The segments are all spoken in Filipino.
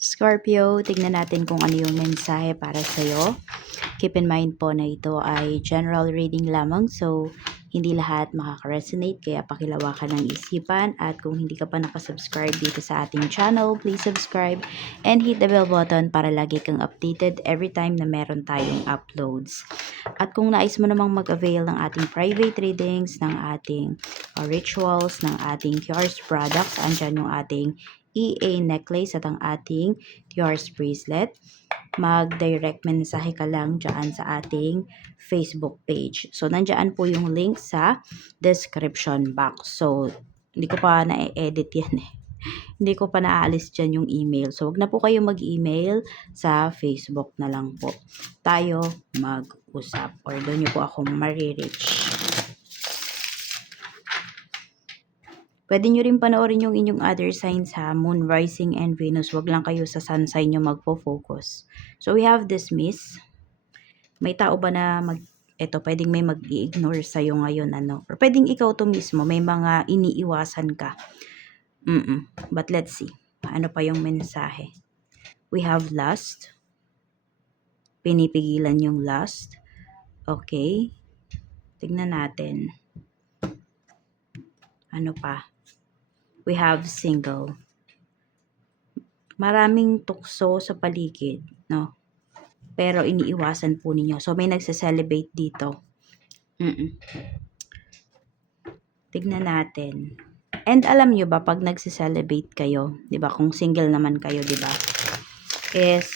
Scorpio, tignan natin kung ano yung mensahe para sa'yo. Keep in mind po na ito ay general reading lamang, so hindi lahat makaka-resonate, kaya pakilawakan ng isipan. At kung hindi ka pa nakasubscribe dito sa ating channel, please subscribe and hit the bell button para lagi kang updated every time na meron tayong uploads. At kung nais mo namang mag-avail ng ating private readings, ng ating rituals, ng ating Cures products, andyan yung ating EA necklace at ang ating Cures bracelet, mag-direct mensahe ka lang dyan sa ating Facebook page. So, nandyan po yung link sa description box. So, hindi ko pa na-edit yan eh. Hindi ko pa naaalis dyan yung email. So, wag na po kayo mag-email, sa Facebook na lang po tayo mag-usap or doon nyo po ako marireach. Pwede nyo rin panoorin yung inyong other signs ha, Moon, Rising, and Venus. Wag lang kayo sa sun sign nyo magpo-focus. So, we have this Miss. May tao ba na pwedeng may mag-i-ignore sa'yo ngayon, ano? Or pwedeng ikaw to mismo, may mga iniiwasan ka. But let's see. Ano pa yung mensahe? We have lust. Pinipigilan yung lust. Okay. Tignan natin. Ano pa? We have single. Maraming tukso sa paligid, no? Pero iniiwasan po ninyo. So, may nagse-celebrate dito. Tignan natin. And alam nyo ba, pag nagse-celebrate kayo, di ba, kung single naman kayo, di ba, is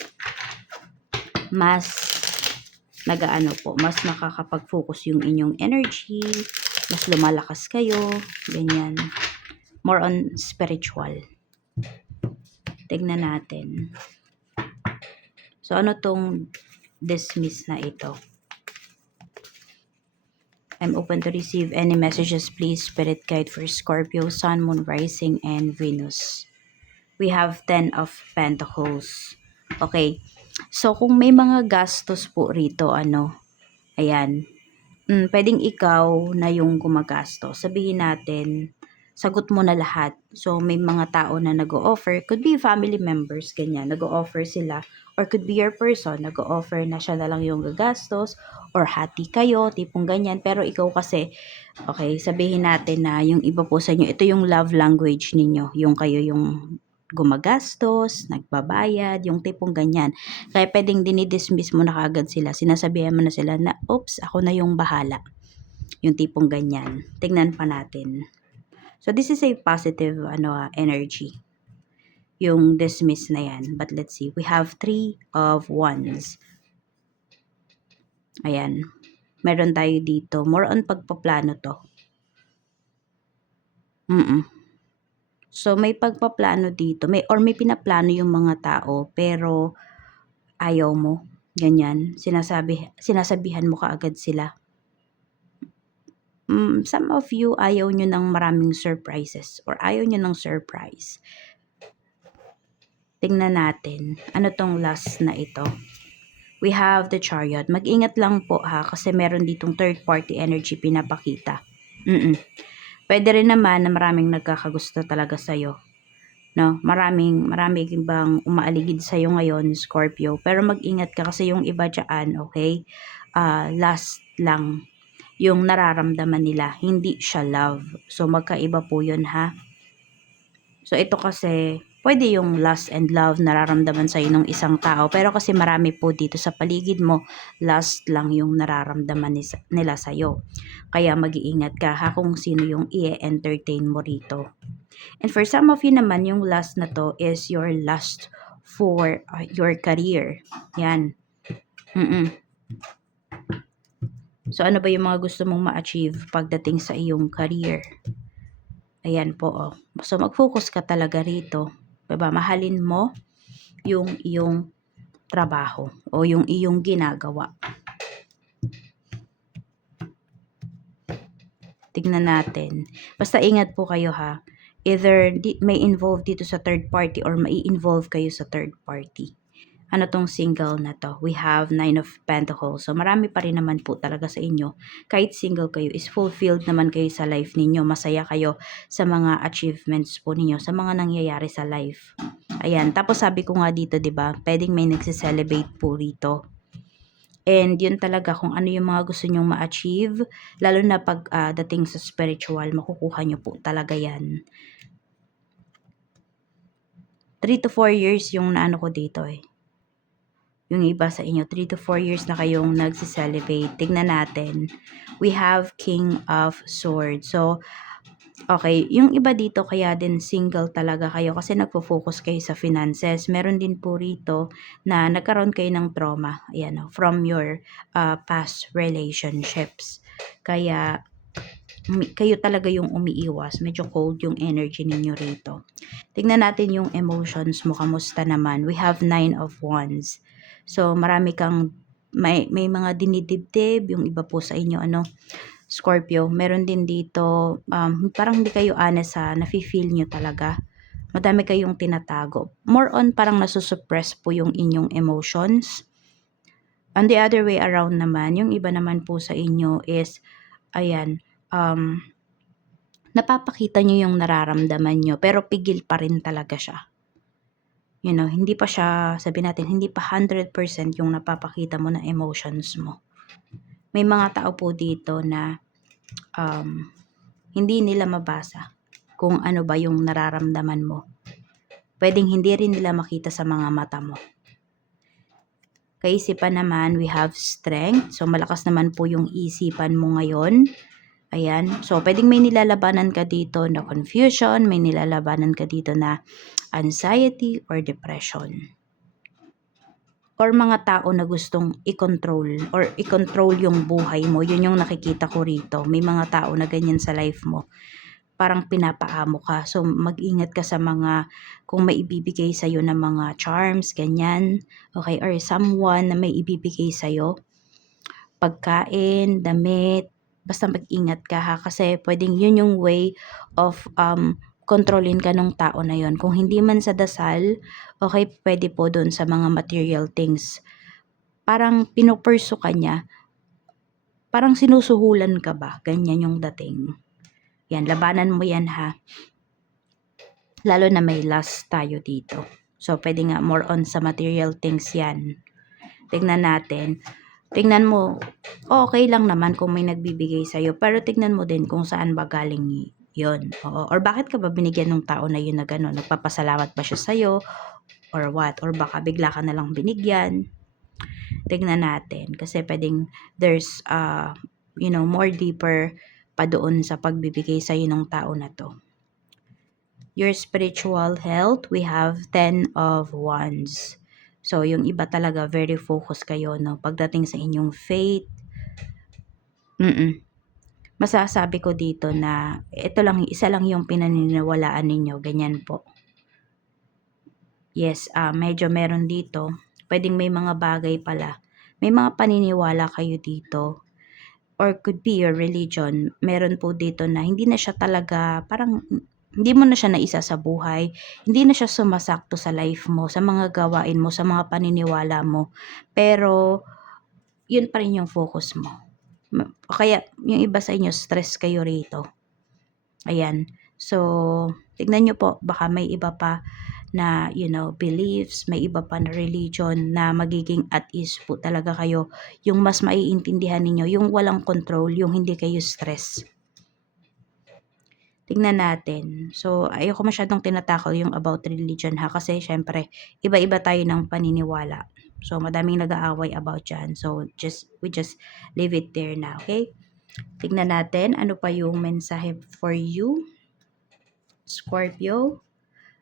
mas mas nakakapag-focus yung inyong energy, mas lumalakas kayo, ganyan. More on spiritual. Tignan natin. So, ano tong dismiss na ito? I'm open to receive any messages, please, Spirit Guide, for Scorpio, Sun, Moon, Rising, and Venus. We have 10 of Pentacles. Okay. So, kung may mga gastos po rito, ayan, pwedeng ikaw na yung gumagastos. Sabihin natin, sagot mo na lahat. So, may mga tao na nag-o-offer, could be family members, ganyan, nag-o-offer sila, or could be your person, nag-o-offer na siya na lang yung gagastos, or hati kayo, tipong ganyan, pero ikaw kasi, okay, sabihin natin na yung iba po sa inyo, ito yung love language ninyo, yung kayo yung gumagastos, nagbabayad, yung tipong ganyan. Kaya pwedeng dinidismiss mo na kagad sila, sinasabihan mo na sila na, oops, ako na yung bahala. Yung tipong ganyan. Tingnan pa natin. So, this is a positive energy. Yung dismiss na yan. But let's see. We have 3 of Wands. Ayan. Meron tayo dito. More on pagpaplano to. So, may pagpaplano dito. May pinaplano yung mga tao. Pero, ayaw mo. Ganyan. Sinasabihan mo kaagad sila. Some of you, ayaw nyo ng maraming surprises. Or ayaw nyo ng surprise. Tingnan natin. Ano tong last na ito? We have the Chariot. Mag-ingat lang po ha. Kasi meron ditong third party energy pinapakita. Pwede rin naman na maraming nagkakagusto talaga sa'yo. No, maraming bang umaaligid sa iyo ngayon, Scorpio, pero mag-ingat ka kasi yung iba diyan, okay? Last lang yung nararamdaman nila, hindi siya love. So magkaiba po 'yun ha. So ito kasi pwede yung lust and love nararamdaman sa ng isang tao, pero kasi marami po dito sa paligid mo, lust lang yung nararamdaman nila sa iyo. Kaya mag-iingat ka ha kung sino yung i-entertain mo rito. And for some of you naman, yung last na to is your lust for your career. Yan. So, ano ba yung mga gusto mong ma-achieve pagdating sa iyong career? Ayan po, oh. So, mag-focus ka talaga rito. Diba? Mahalin mo yung iyong trabaho o yung iyong ginagawa. Tignan natin. Basta ingat po kayo ha. Either may involve dito sa third party or mai-involve kayo sa third party. Ano tong single na to? We have 9 of Pentacles. So marami pa rin naman po talaga sa inyo. Kahit single kayo, is fulfilled naman kayo sa life ninyo. Masaya kayo sa mga achievements po ninyo, sa mga nangyayari sa life. Ayan, tapos sabi ko nga dito, 'di ba, puwedeng may nagse-celebrate po rito. And yun talaga kung ano yung mga gusto nyong ma-achieve, lalo na pag dating sa spiritual, makukuha nyo po talaga yan. 3 to 4 years yung naano ko dito eh. Yung iba sa inyo, 3 to 4 years na kayong nagsi-celebrate. Tignan natin. We have King of Swords. So, okay, yung iba dito kaya din single talaga kayo kasi nagfo-focus kayo sa finances. Meron din po rito na nagkaroon kayo ng trauma, ayan, from your past relationships. Kaya kayo talaga yung umiiwas. Medyo cold yung energy ninyo rito. Tignan natin yung emotions mo, kamusta naman. We have 9 of Wands. So, marami kang, may mga dinidibdib, yung iba po sa inyo, Scorpio. Meron din dito, parang hindi kayo honest sa nafe-feel nyo talaga. Madami kayong tinatago. More on parang nasusuppress po yung inyong emotions. On the other way around naman, yung iba naman po sa inyo is, ayan, napapakita nyo yung nararamdaman nyo, pero pigil pa rin talaga siya. Hindi pa siya, sabi natin, hindi pa 100% yung napapakita mo na emotions mo. May mga tao po dito na hindi nila mabasa kung ano ba yung nararamdaman mo. Pwedeng hindi rin nila makita sa mga mata mo. Kaisipan naman, we have strength. So, malakas naman po yung isipan mo ngayon. Ayan. So, pwedeng may nilalabanan ka dito na confusion, may nilalabanan ka dito na anxiety or depression. Or mga tao na gustong i-control or i-control yung buhay mo. Yun yung nakikita ko rito. May mga tao na ganyan sa life mo. Parang pinapaamo ka. So, mag-ingat ka sa mga, kung may ibibigay sa'yo na mga charms, ganyan. Okay, or someone na may ibibigay sa'yo. Pagkain, damit, basta mag-ingat ka ha. Kasi pwedeng yun yung way of kontrolin ka ng tao na yon. Kung hindi man sa dasal, okay, pwede po doon sa mga material things. Parang pinupurso ka niya. Parang sinusuhulan ka ba? Ganyan yung dating. Yan, labanan mo yan ha. Lalo na may lust tayo dito. So, pwede nga more on sa material things yan. Tignan natin. Tignan mo, okay lang naman kung may nagbibigay sa'yo, pero tignan mo din kung saan ba galing yun. Oo. Or bakit ka ba binigyan ng tao na yun na gano'n? Nagpapasalamat ba siya sa'yo? Or what? Or baka bigla ka na lang binigyan? Tignan natin. Kasi pwedeng there's, more deeper pa doon sa pagbibigay sa'yo ng tao na to. Your spiritual health, we have 10 of Wands. So, yung iba talaga, very focused kayo, no? Pagdating sa inyong faith, masasabi ko dito na ito lang, isa lang yung pinaniniwalaan ninyo, ganyan po. Yes, medyo meron dito. Pwedeng may mga bagay pala. May mga paniniwala kayo dito. Or could be your religion. Meron po dito na hindi na siya talaga, parang hindi mo na siya naisa sa buhay. Hindi na siya sumasakto sa life mo, sa mga gawain mo, sa mga paniniwala mo. Pero, yun pa rin yung focus mo. Kaya, yung iba sa inyo, stress kayo rito. Ayan. So, tignan nyo po, baka may iba pa na, beliefs, may iba pa na religion na magiging at ease po talaga kayo. Yung mas maiintindihan ninyo, yung walang control, yung hindi kayo stress. Tignan natin. So, ayoko masyadong tinatakol yung about religion ha, kasi syempre, iba-iba tayo ng paniniwala. So, madaming nag-aaway about dyan. So, we just leave it there na, okay? Tignan natin, ano pa yung mensahe for you, Scorpio.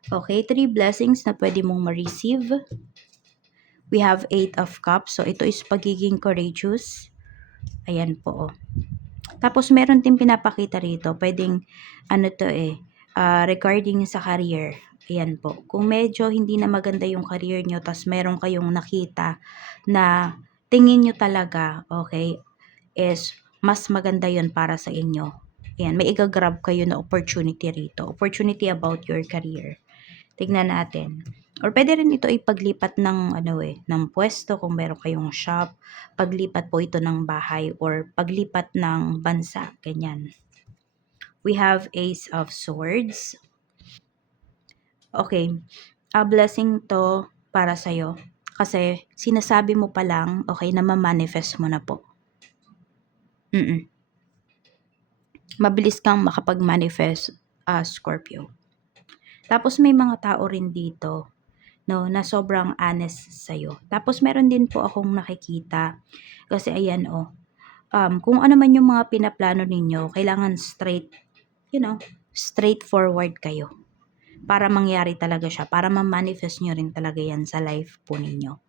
Okay, 3 blessings na pwede mong ma-receive. We have 8 of Cups. So, ito is pagiging courageous. Ayan po. Tapos, meron din pinapakita rito. Pwedeng, regarding sa career. Ayan po. Kung medyo hindi na maganda yung career nyo, tas meron kayong nakita na tingin nyo talaga, okay, is mas maganda yun para sa inyo. Ayan, may igagrab kayo na opportunity rito. Opportunity about your career. Tignan natin. Or pwede rin ito ipaglipat ng ng pwesto kung meron kayong shop, paglipat po ito ng bahay or paglipat ng bansa, ganyan. We have Ace of Swords. Okay. blessing to para sa'yo. Kasi sinasabi mo pa lang, okay, na ma-manifest mo na po. Mabilis kang makapag-manifest, Scorpio. Tapos may mga tao rin dito, no, na sobrang honest sa'yo. Tapos meron din po akong nakikita, kasi ayan, kung ano man yung mga pinaplano ninyo, kailangan straightforward kayo. Para mangyari talaga siya, para ma-manifest nyo rin talaga yan sa life po ninyo.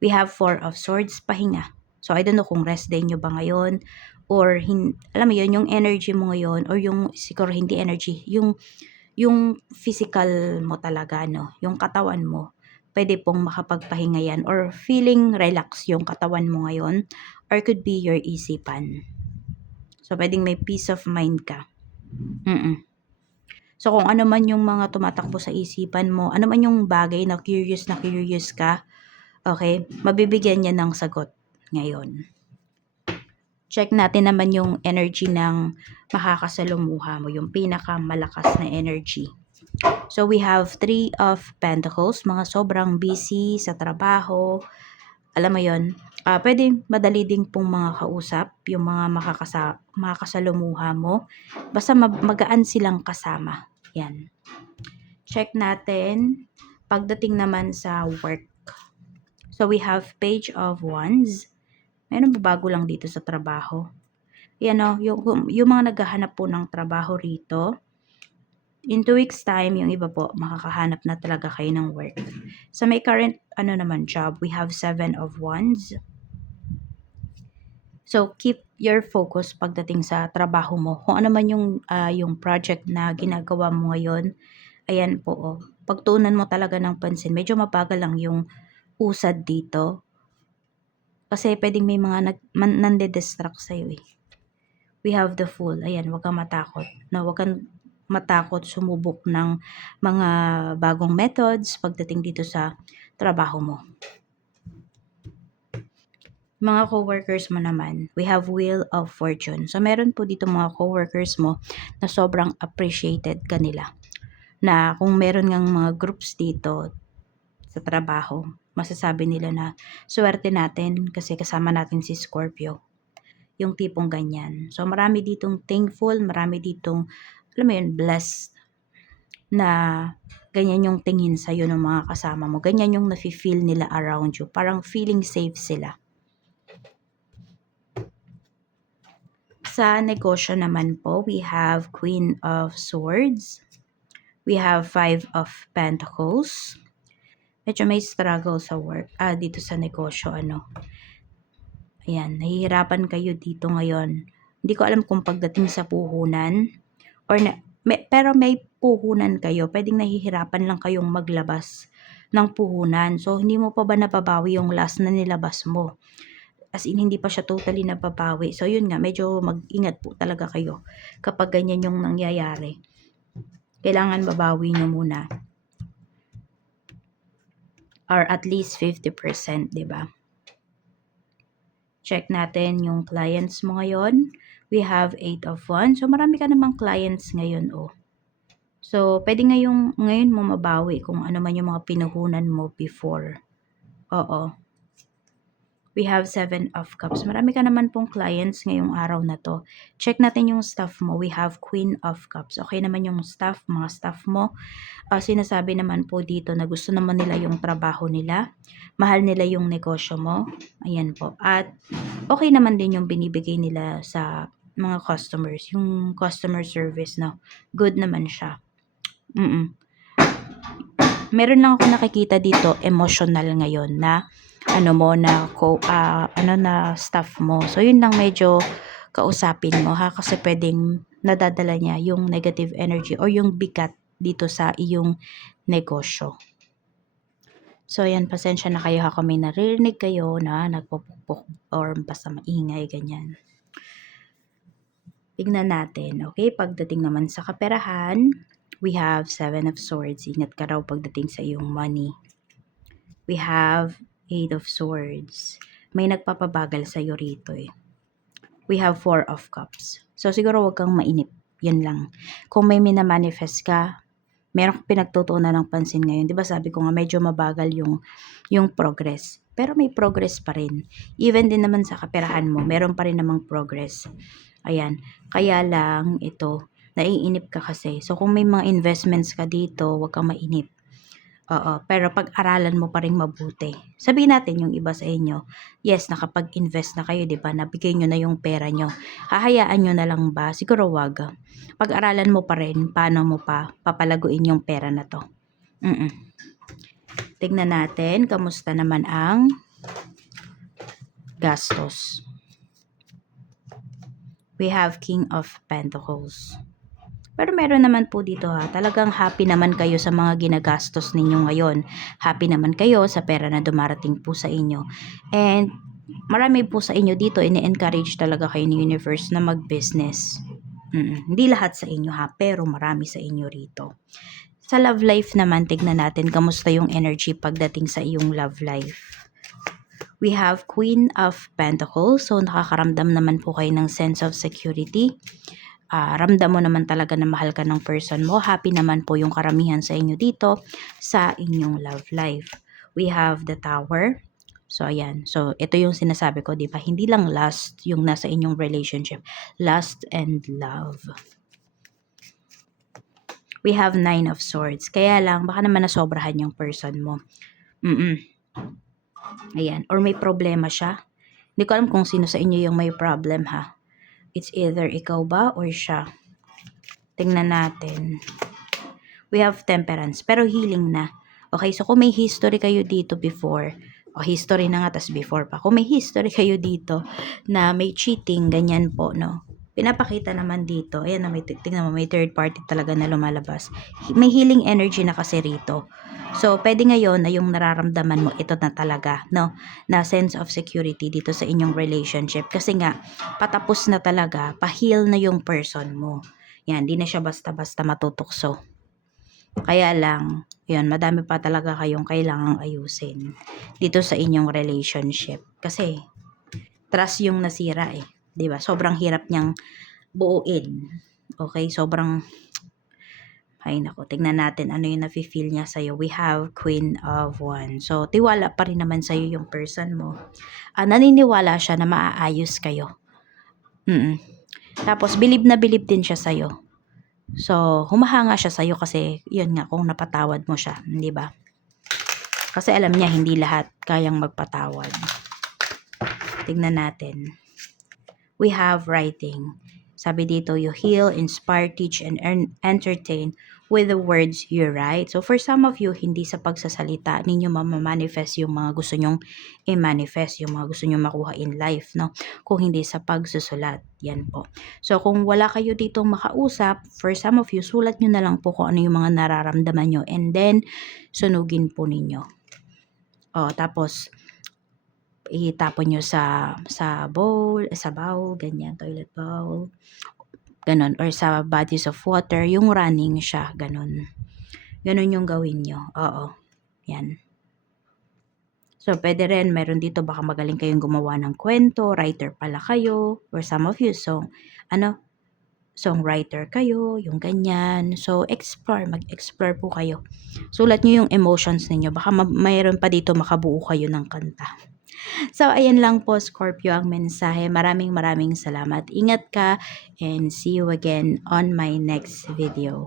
We have 4 of Swords, pahinga. So, I don't know kung rest day nyo ba ngayon, or, alam mo yun, yung energy mo ngayon, or yung, siguro hindi energy, yung physical mo talaga, no, yung katawan mo, pwede pong makapagpahinga yan, or feeling relax yung katawan mo ngayon, or could be your isipan. So, pwedeng may peace of mind ka. So, kung ano man yung mga tumatakbo sa isipan mo, ano man yung bagay na curious ka, okay, mabibigyan niya ng sagot ngayon. Check natin naman yung energy ng makakasalumuha mo, yung pinakamalakas na energy. So, we have 3 of Pentacles, mga sobrang busy sa trabaho. Alam mo yon, pwede madali din pong mga kausap, yung mga makakasalumuha mo. Basta magaan silang kasama. Yan. Check natin pagdating naman sa work. So, we have Page of Wands. Meron babago lang dito sa trabaho. Yan yung mga naghahanap po ng trabaho rito. In 2 weeks time, yung iba po, makakahanap na talaga kayo ng work. Sa may current, job, we have 7 of Wands. So, keep your focus pagdating sa trabaho mo. Kung ano man yung project na ginagawa mo ngayon, ayan po, pagtuunan mo talaga ng pansin. Medyo mabagal lang yung usad dito. Kasi pwedeng may mga nande-distract sa'yo eh. We have the Fool. Ayan, huwag kang matakot. No, huwag kang matakot sumubok ng mga bagong methods pagdating dito sa trabaho mo. Mga coworkers mo naman, we have Wheel of Fortune. So, meron po dito mga coworkers mo na sobrang appreciated kanila. Na kung meron ngang mga groups dito sa trabaho, masasabi nila na swerte natin kasi kasama natin si Scorpio. Yung tipong ganyan. So, marami ditong thankful, marami ditong, alam mo yun, blessed na ganyan yung tingin sa'yo ng mga kasama mo. Ganyan yung nafe-feel nila around you. Parang feeling safe sila. Sa negosyo naman po, we have Queen of Swords. We have 5 of Pentacles. Medyo may struggle sa work. Dito sa negosyo, Ayan, nahihirapan kayo dito ngayon. Hindi ko alam kung pagdating sa puhunan or pero may puhunan kayo. Pwedeng nahihirapan lang kayong maglabas ng puhunan. So, hindi mo pa ba nababawi yung last na nilabas mo? As in, hindi pa siya totally nababawi. So, yun nga, medyo mag-ingat po talaga kayo kapag ganyan yung nangyayari. Kailangan babawi nyo muna. Or at least 50%, di ba? Check natin yung clients mo ngayon. We have 8 of Wands. So, marami ka namang clients ngayon, So, pwede ngayon mo mabawi kung ano man yung mga pinuhunan mo before. Oo. We have 7 of Cups. Marami ka naman pong clients ngayong araw na to. Check natin yung staff mo. We have Queen of Cups. Okay naman yung mga staff mo. Sinasabi naman po dito na gusto naman nila yung trabaho nila. Mahal nila yung negosyo mo. Ayan po. At okay naman din yung binibigay nila sa mga customers. Yung customer service, no? Good naman siya. Meron lang ako nakikita dito emotional ngayon na na staff mo. So, yun lang medyo kausapin mo ha, kasi pwedeng nadadala niya yung negative energy or yung bigat dito sa iyong negosyo. So, yan, pasensya na kayo ha kung may naririnig kayo na nagpupukpok or basta maingay, ganyan. Tignan natin, okay? Pagdating naman sa kaperahan, we have 7 of Swords. Ingat ka raw pagdating sa iyong money. We have 8 of Swords. May nagpapabagal sa iyo rito eh. We have 4 of Cups. So, siguro wag kang mainip. Yan lang. Kung may minamanifest ka, Meron kang pinagtutuunan ng pansin ngayon. 'Di ba sabi ko nga medyo mabagal yung progress. Pero may progress pa rin. Even din naman sa kaperahan mo, meron pa rin namang progress. Ayan. Kaya lang ito, naiinip ka kasi. So kung may mga investments ka dito, huwag kang mainip. Oo, pero pag-aralan mo pa ring mabuti. Sabihin natin yung iba sa inyo, yes, nakapag-invest na kayo, 'di ba? Nabigay niyo na yung pera niyo. Hahayaan niyo na lang ba? Siguro wag. Pag-aralan mo pa rin paano mo pa papalaguin yung pera na 'to. Tignan natin kamusta naman ang gastos. We have King of Pentacles. Pero meron naman po dito ha, talagang happy naman kayo sa mga ginagastos ninyo ngayon. Happy naman kayo sa pera na dumarating po sa inyo. And marami po sa inyo dito, ini-encourage talaga kayo ni universe na mag-business. Hindi lahat sa inyo ha, pero marami sa inyo rito. Sa love life naman, tignan natin kamusta yung energy pagdating sa iyong love life. We have Queen of Pentacles. So nakakaramdam naman po kayo ng sense of security. Ramdam mo naman talaga na mahal ka ng person mo. Happy naman po yung karamihan sa inyo dito sa inyong love life. We have the Tower. So, ayan. So, ito yung sinasabi ko, di ba? Hindi lang lust yung nasa inyong relationship. Lust and love. We have Nine of Swords. Kaya lang, baka naman nasobrahan yung person mo. Ayan. Or may problema siya. Hindi ko alam kung sino sa inyo yung may problem, ha? It's either ikaw ba or siya. Tingnan natin. We have Temperance, pero healing na. Okay, so kung may history kayo dito before, o history na nga, tas before pa. Kung may history kayo dito na may cheating, ganyan po, no? Pinapakita naman dito, ayan na, tingnan mo, may third party talaga na lumalabas. May healing energy na kasi rito. So, pwede ngayon na yung nararamdaman mo, ito na talaga, no? Na sense of security dito sa inyong relationship. Kasi nga, patapos na talaga, pa-heal na yung person mo. Yan, di na siya basta-basta matutukso. Kaya lang, yun, madami pa talaga kayong kailangang ayusin dito sa inyong relationship. Kasi, trust yung nasira eh. 'Di ba? Sobrang hirap niyang buuin. Okay? Sobrang, ay nako, tingnan natin ano yung nafe-feel niya sa'yo. We have Queen of Wands. So, tiwala pa rin naman sa'yo yung person mo. Naniniwala siya na maaayos kayo. Tapos, bilib na bilib din siya sa'yo. So, humahanga siya sa'yo kasi, yun nga, kung napatawad mo siya, di ba? Kasi alam niya, hindi lahat kayang magpatawad. Tignan natin. We have writing. Sabi dito, you heal, inspire, teach, and entertain with the words you write. So, for some of you, hindi sa pagsasalita ninyo mamamanifest yung mga gusto nyong i-manifest, yung mga gusto nyong makuha in life, no? Kung hindi sa pagsusulat. Yan po. So, kung wala kayo ditong makausap, for some of you, sulat nyo na lang po kung ano yung mga nararamdaman nyo. And then, sunugin po ninyo. Tapos, itapon nyo sa bowl, ganyan, toilet bowl, ganon, or sa bodies of water, yung running siya, ganon yung gawin nyo, yan. So, pwede rin, meron dito, baka magaling kayong gumawa ng kwento, writer pala kayo, or some of you, songwriter kayo, yung ganyan. So, mag-explore po kayo. Sulat nyo yung emotions ninyo, baka mayroon pa dito makabuo kayo ng kanta. So, ayan lang po, Scorpio, ang mensahe. Maraming salamat. Ingat ka and see you again on my next video.